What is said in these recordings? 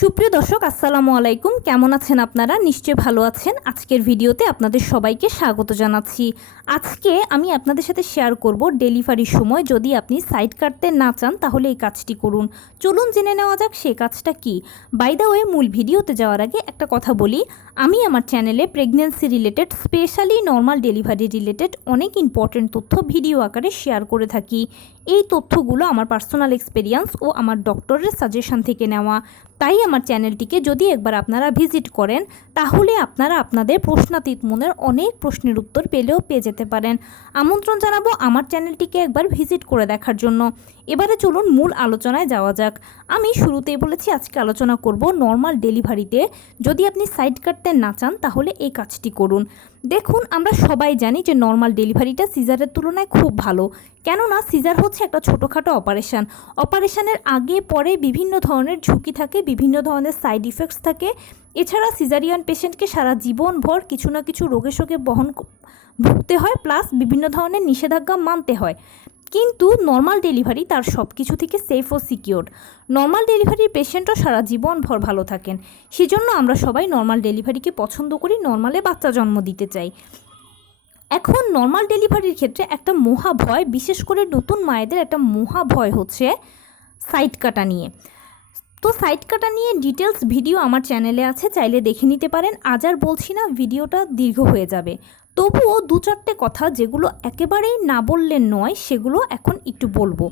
সুপ্রিয় দর্শক আসসালামু আলাইকুম, কেমন আছেন আপনারা? নিশ্চয়ই ভালো আছেন। আজকের ভিডিওতে আপনাদের সবাইকে স্বাগত জানাচ্ছি। আজকে আমি আপনাদের সাথে শেয়ার করব ডেলিভারির সময় যদি আপনি সাইড কাটতে না চান তাহলে এই কাজটি করুন। চলুন জেনে নেওয়া যাক সেই কাজটা কি। বাই দ্য ওয়ে, মূল ভিডিওতে যাওয়ার আগে একটা কথা বলি, আমি আমার চ্যানেলে pregnancy related, specially normal delivery related অনেক ইম্পর্টেন্ট তথ্য ভিডিও আকারে শেয়ার করে থাকি। এই তথ্যগুলো আমার পার্সোনাল এক্সপেরিয়েন্স ও আমার ডক্টরের সাজেশন থেকে নেওয়া। তাই আমার চ্যানেলটিকে যদি একবার আপনারা ভিজিট করেন তাহলে আপনারা আপনাদের প্রশ্নাতীত মনের অনেক প্রশ্নের উত্তর পেয়ে যেতে পারেন। আমন্ত্রণ জানাবো আমার চ্যানেলটিকে একবার ভিজিট করে দেখার জন্য। এবারে চলুন মূল আলোচনায় যাওয়া যাক। আমি শুরুতেই বলেছি আজকে আলোচনা করব নর্মাল ডেলিভারিতে যদি আপনি সাইড কাটতে না চান তাহলে এই কাজটি করুন। দেখুন, আমরা সবাই জানি যে নর্মাল ডেলিভারিটা সিজারের তুলনায় খুব ভালো, কেননা সিজার হচ্ছে একটা ছোটোখাটো অপারেশনের আগে পরে বিভিন্ন ধরনের ঝুঁকি থাকে, বিভিন্ন ধরনের সাইড ইফেক্টস থাকে। এছাড়া সিজারিয়ান পেশেন্টকে সারা জীবনভর কিছু না কিছু রোগে শোকে ভুগতে হয়, প্লাস বিভিন্ন ধরনের নিষেধাজ্ঞা মানতে হয়। কিন্তু নর্মাল ডেলিভারি তার সব কিছু থেকে সেফ ও সিকিওর। নর্মাল ডেলিভারির পেশেন্টও সারা জীবনভর ভালো থাকেন। সেজন্য আমরা সবাই নর্মাল ডেলিভারিকে পছন্দ করি, নর্মালে বাচ্চা জন্ম দিতে চাই। এখন নর্মাল ডেলিভারির ক্ষেত্রে একটা মহা ভয়, বিশেষ করে নতুন মায়েদের একটা মহা ভয় হচ্ছে সাইড কাটা নিয়ে। তো সাইড কাটা নিয়ে ডিটেলস ভিডিও আমার চ্যানেলে আছে, চাইলে দেখে নিতে পারেন। আজ আর বলছি না, ভিডিওটা দীর্ঘ হয়ে যাবে। তবুও দু চারটে কথা যেগুলো একেবারেই না বললে নয় সেগুলো এখন একটু বলবো।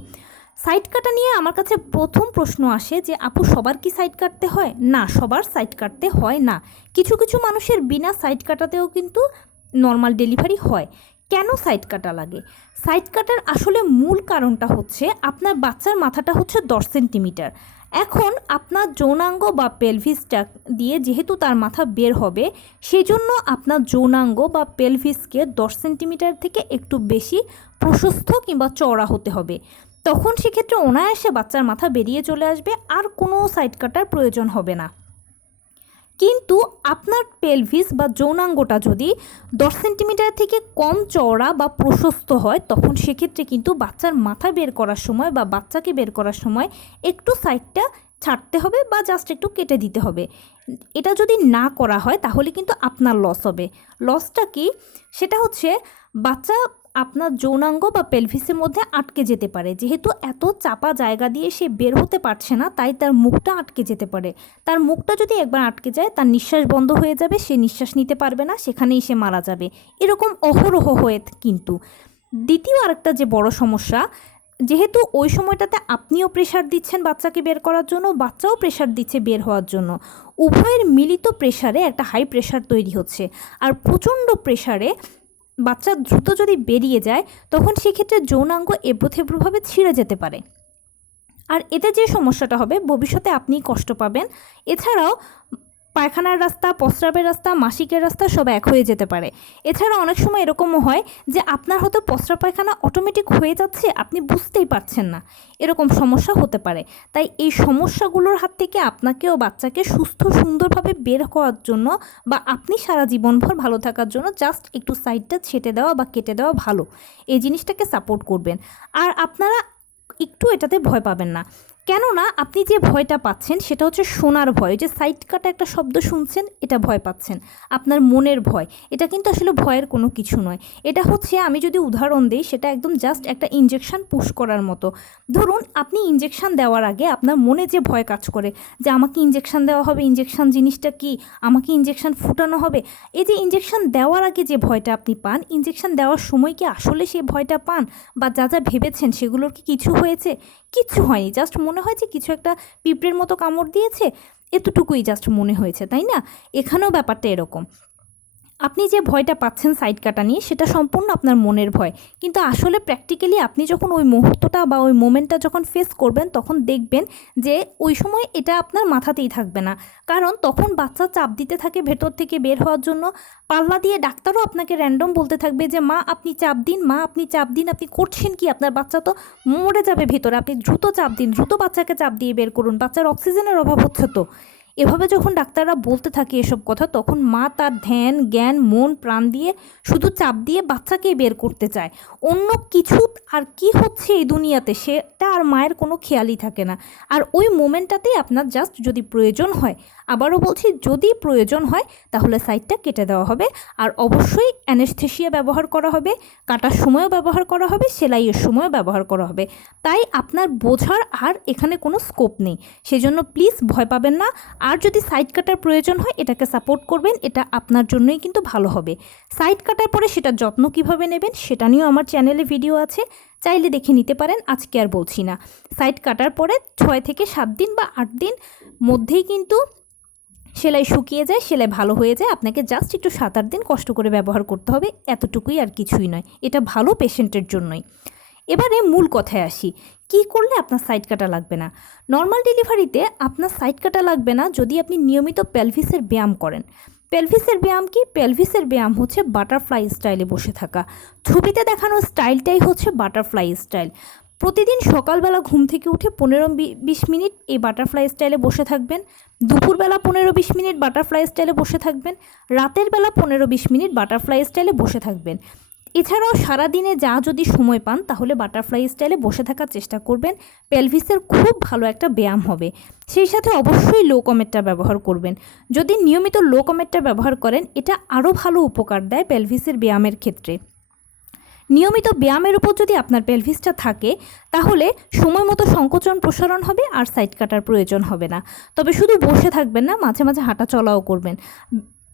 সাইড কাটা নিয়ে আমার কাছে প্রথম প্রশ্ন আসে যে আপু, সবার কি সাইড কাটতে হয়? না, সবার সাইড কাটতে হয় না। কিছু কিছু মানুষের বিনা সাইড কাটাতেও কিন্তু নর্মাল ডেলিভারি হয়। কেন সাইড কাটা লাগে? সাইড কাটার আসলে মূল কারণটা হচ্ছে আপনার বাচ্চার মাথাটা হচ্ছে 10 সেন্টিমিটার। এখন আপনার যৌনাঙ্গ বা পেলভিসটা দিয়ে যেহেতু তার মাথা বের হবে, সেজন্য আপনার যৌনাঙ্গ বা পেলভিসকে 10 সেন্টিমিটার থেকে একটু বেশি প্রশস্ত কিংবা চওড়া হতে হবে। তখন সেক্ষেত্রে অনায়াসে বাচ্চার মাথা বেরিয়ে চলে আসবে, আর কোনো সাইড কাটার প্রয়োজন হবে না। কিন্তু আপনার পেলভিস বা যৌনাঙ্গটা যদি 10 সেন্টিমিটার থেকে কম চওড়া বা প্রশস্ত হয়, তখন সেক্ষেত্রে কিন্তু বাচ্চার মাথা বের করার সময় বা বাচ্চাকে বের করার সময় একটু সাইডটা ছাড়তে হবে বা জাস্ট একটু কেটে দিতে হবে। এটা যদি না করা হয় তাহলে কিন্তু আপনার লস হবে। লসটা কি? সেটা হচ্ছে বাচ্চা আপনার যৌনাঙ্গ বা পেলভিসের মধ্যে আটকে যেতে পারে। যেহেতু এত চাপা জায়গা দিয়ে সে বের হতে পারছে না, তাই তার মুখটা আটকে যেতে পারে। তার মুখটা যদি একবার আটকে যায়, তার নিঃশ্বাস বন্ধ হয়ে যাবে, সে নিঃশ্বাস নিতে পারবে না, সেখানেই সে মারা যাবে। এরকম অহরহ হয়ে। কিন্তু দ্বিতীয় আরেকটা যে বড় সমস্যা, যেহেতু ওই সময়টাতে আপনিও প্রেশার দিচ্ছেন বাচ্চাকে বের করার জন্য, বাচ্চাও প্রেশার দিচ্ছে বের হওয়ার জন্য, উভয়ের মিলিত প্রেশারে একটা হাই প্রেশার তৈরি হচ্ছে। আর প্রচণ্ড প্রেশারে বাচ্চা দ্রুত যদি বেরিয়ে যায়, তখন সেক্ষেত্রে যৌনাঙ্গ এবড়োথেবড়োভাবে ছিঁড়ে যেতে পারে। আর এতে যে সমস্যাটা হবে, ভবিষ্যতে আপনি কষ্ট পাবেন। এছাড়াও পায়খানার রাস্তা, প্রস্রাবের রাস্তা, মাসিকের রাস্তা সব এক হয়ে যেতে পারে। এছাড়া অনেক সময় এরকমও হয় যে আপনার হয়তো প্রস্রাব পায়খানা অটোমেটিক হয়ে যাচ্ছে, আপনি বুঝতেই পারছেন না, এরকম সমস্যা হতে পারে। তাই এই সমস্যাগুলোর হাত থেকে আপনাকে ও বাচ্চাকে সুস্থ সুন্দরভাবে বের হওয়ার জন্য বা আপনি সারা জীবনভর ভালো থাকার জন্য জাস্ট একটু সাইডটা ছেটে দেওয়া বা কেটে দেওয়া ভালো। এই জিনিসটাকে সাপোর্ট করবেন। আর আপনারা একটু এটাতে ভয় পাবেন না, কেননা আপনি যে ভয়টা পাচ্ছেন সেটা হচ্ছে শোনার ভয়। যে সাইড কাটা একটা শব্দ শুনছেন, এটা ভয় পাচ্ছেন, আপনার মনের ভয়। এটা কিন্তু আসলে ভয়ের কোনো কিছু নয়। এটা হচ্ছে, আমি যদি উদাহরণ দিই, সেটা একদম জাস্ট একটা ইনজেকশন পুশ করার মতো। ধরুন, আপনি ইনজেকশন দেওয়ার আগে আপনার মনে যে ভয় কাজ করে যে আমাকে ইনজেকশন দেওয়া হবে, ইনজেকশন জিনিসটা কি, আমাকে ইনজেকশন ফুটানো হবে, এই যে ইনজেকশন দেওয়ার আগে যে ভয়টা আপনি পান, ইনজেকশন দেওয়ার সময় কি আসলে সেই ভয়টা পান? বা যা যা ভেবেছেন সেগুলোর কি কিছু হয়েছে? কিচ্ছু হয়নি, জাস্ট মনে হয় যে কিছু একটা পিঁপড়ের মতো কামড় দিয়েছে, এতটুকুই জাস্ট মনে হয়েছে, তাই না? এখানেও ব্যাপারটা এরকম। আপনি যে ভয়টা পাচ্ছেন সাইড কাটা নিয়ে, সেটা সম্পূর্ণ আপনার মনের ভয়। কিন্তু আসলে প্র্যাকটিক্যালি আপনি যখন ওই মুহূর্তটা বা ওই মোমেন্টটা যখন ফেস করবেন, তখন দেখবেন যে ওই সময় এটা আপনার মাথাতেই থাকবে না। কারণ তখন বাচ্চা চাপ দিতে থাকে ভেতর থেকে বের হওয়ার জন্য, পাল্লা দিয়ে ডাক্তারও আপনাকে র্যান্ডম বলতে থাকবে যে মা আপনি চাপ দিন, মা আপনি চাপ দিন, আপনি করছেন কি, আপনার বাচ্চা তো মরে যাবে ভেতরে, আপনি দ্রুত চাপ দিন, দ্রুত বাচ্চাকে চাপ দিয়ে বের করুন, বাচ্চার অক্সিজেনের অভাব হচ্ছে তো। এভাবে যখন ডাক্তাররা বলতে থাকে এসব কথা, তখন মা তার ধ্যান জ্ঞান মন প্রাণ দিয়ে শুধু চাপ দিয়ে বাচ্চাকেই বের করতে চায়। অন্য কিছু আর কি হচ্ছে এই দুনিয়াতে সেটা আর মায়ের কোনো খেয়ালই থাকে না। আর ওই মোমেন্টটাতেই আপনার জাস্ট যদি প্রয়োজন হয়, আবারও বলছি যদি প্রয়োজন হয়, তাহলে সাইডটা কেটে দেওয়া হবে। আর অবশ্যই অ্যানেস্থেশিয়া ব্যবহার করা হবে, কাটার সময়ও ব্যবহার করা হবে, সেলাইয়ের সময়ও ব্যবহার করা হবে। তাই আপনার বোঝার আর এখানে কোনো স্কোপ নেই, সেজন্য প্লিজ ভয় পাবেন না। আর যদি সাইড কাটার প্রয়োজন হয়, এটাকে সাপোর্ট করবেন, এটা আপনার জন্যই কিন্তু ভালো হবে। সাইড কাটার পরে সেটার যত্ন কিভাবে নেবেন সেটা নিয়েও আমার চ্যানেলে ভিডিও আছে, চাইলে দেখে নিতে পারেন। আজকে আর বলছি না। সাইড কাটার পরে 6 থেকে 7 দিন বা 8 দিন মধ্যেই কিন্তু সেলাই শুকিয়ে যায়, সেলাই ভালো হয়ে যায়। আপনাকে জাস্ট একটু 7-8 দিন কষ্ট করে ব্যবহার করতে হবে, এতটুকুই, আর কিছুই নয়। এটা ভালো পেশেন্টের জন্যই। এবারে মূল কথায় আসি, কি করলে আপনার সাইড কাটা লাগবে না। নর্মাল ডেলিভারিতে আপনার সাইড কাটা লাগবে না যদি আপনি নিয়মিত পেলভিসের ব্যায়াম করেন। পেলভিসের ব্যায়াম কি? পেলভিসের ব্যায়াম হচ্ছে বাটারফ্লাই স্টাইলে বসে থাকা। ছবিতে দেখানো স্টাইলটাই হচ্ছে বাটারফ্লাই স্টাইল। প্রতিদিন সকালবেলা ঘুম থেকে উঠে 15-20 মিনিট এই বাটারফ্লাই স্টাইলে বসে থাকবেন। দুপুরবেলা 15-20 মিনিট বাটারফ্লাই স্টাইলে বসে থাকবেন। রাতের বেলা 15-20 মিনিট বাটারফ্লাই স্টাইলে বসে থাকবেন। এছাড়াও সারাদিনে যা যদি সময় পান, তাহলে বাটারফ্লাই স্টাইলে বসে থাকার চেষ্টা করবেন। পেলভিসের খুব ভালো একটা ব্যায়াম হবে। সেই সাথে অবশ্যই লো কমেটটা ব্যবহার করবেন। যদি নিয়মিত লো কমেটটা ব্যবহার করেন, এটা আরও ভালো উপকার দেয় পেলভিসের ব্যায়ামের ক্ষেত্রে। নিয়মিত ব্যায়ামের উপর যদি আপনার পেলভিসটা থাকে, তাহলে সময় মতো সংকোচন প্রসারণ হবে আর সাইড কাটার প্রয়োজন হবে না। তবে শুধু বসে থাকবেন না, মাঝে মাঝে হাঁটা চলাও করবেন।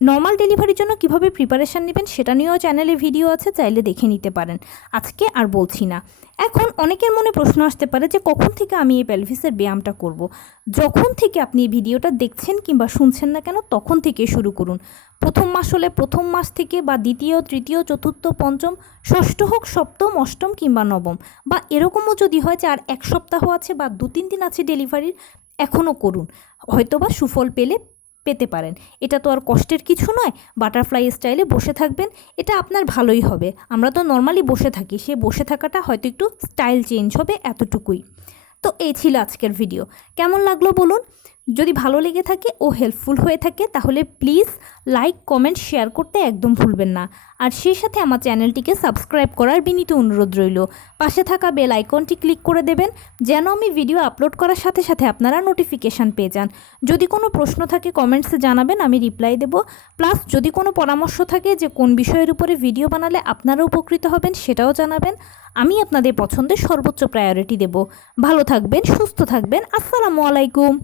নর্মাল ডেলিভারির জন্য কিভাবে প্রিপারেশান নেবেন সেটা নিয়েও চ্যানেলে ভিডিও আছে, চাইলে দেখে নিতে পারেন। আজকে আর বলছি না। এখন অনেকের মনে প্রশ্ন আসতে পারে যে কখন থেকে আমি এই পেলভিসের ব্যায়ামটা করব। যখন থেকে আপনি এই ভিডিওটা দেখছেন কিংবা শুনছেন না কেন, তখন থেকে শুরু করুন। প্রথম মাস হলে প্রথম মাস থেকে, বা দ্বিতীয় তৃতীয় চতুর্থ পঞ্চম ষষ্ঠ হোক, সপ্তম অষ্টম কিংবা নবম, বা এরকমও যদি হয় যে আর 1 সপ্তাহ আছে বা 2-3 দিন আছে ডেলিভারির, এখনও করুন। হয়তোবা সুফল পেতে পারেন। এটা তো আর কষ্টের কিছু নয়। বাটারফ্লাই স্টাইলে বসে থাকবেন, এটা আপনার ভালোই হবে। আমরা তো নর্মালি বসে থাকি, সে বসে থাকাটা হয়তো একটু স্টাইল চেঞ্জ হবে, এতটুকুই। তো এই ছিল আজকের ভিডিও। কেমন লাগলো বলুন। যদি ভালো লেগে থাকে ও হেল্পফুল হয়ে থাকে, তাহলে প্লিজ লাইক কমেন্ট শেয়ার করতে একদম ভুলবেন না। আর সেই সাথে আমার চ্যানেলটিকে সাবস্ক্রাইব করার বিনীত অনুরোধ রইল। পাশে থাকা বেল আইকনটি ক্লিক করে দেবেন, যেন আমি ভিডিও আপলোড করার সাথে সাথে আপনারা নোটিফিকেশান পেয়ে যান। যদি কোনো প্রশ্ন থাকে কমেন্টসে জানাবেন, আমি রিপ্লাই দেব। প্লাস যদি কোনো পরামর্শ থাকে যে কোন বিষয়ের উপরে ভিডিও বানালে আপনারা উপকৃত হবেন, সেটাও জানাবেন। আমি আপনাদের পছন্দের সর্বোচ্চ প্রায়োরিটি দেব। ভালো থাকবেন, সুস্থ থাকবেন। আসসালামু আলাইকুম।